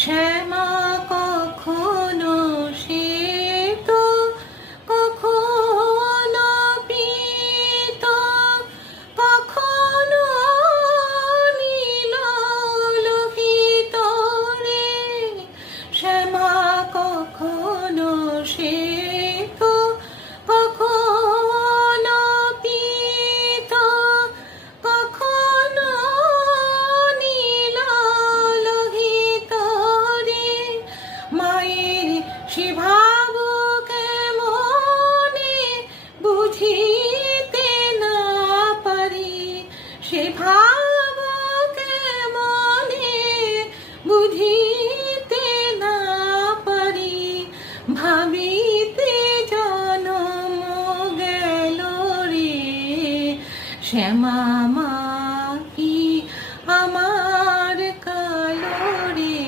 শ্যামা কখনো শ্বেত, কখনো পীত, কখনো নীল লোহিত রে। শ্যামা কখনো শ্বেত, কখনো পীত, কখনো নীল লোহিত রে। মায়ের সে ভাব কেমনে বুঝিতে না পারি, সে ভাব কেমনে বুঝি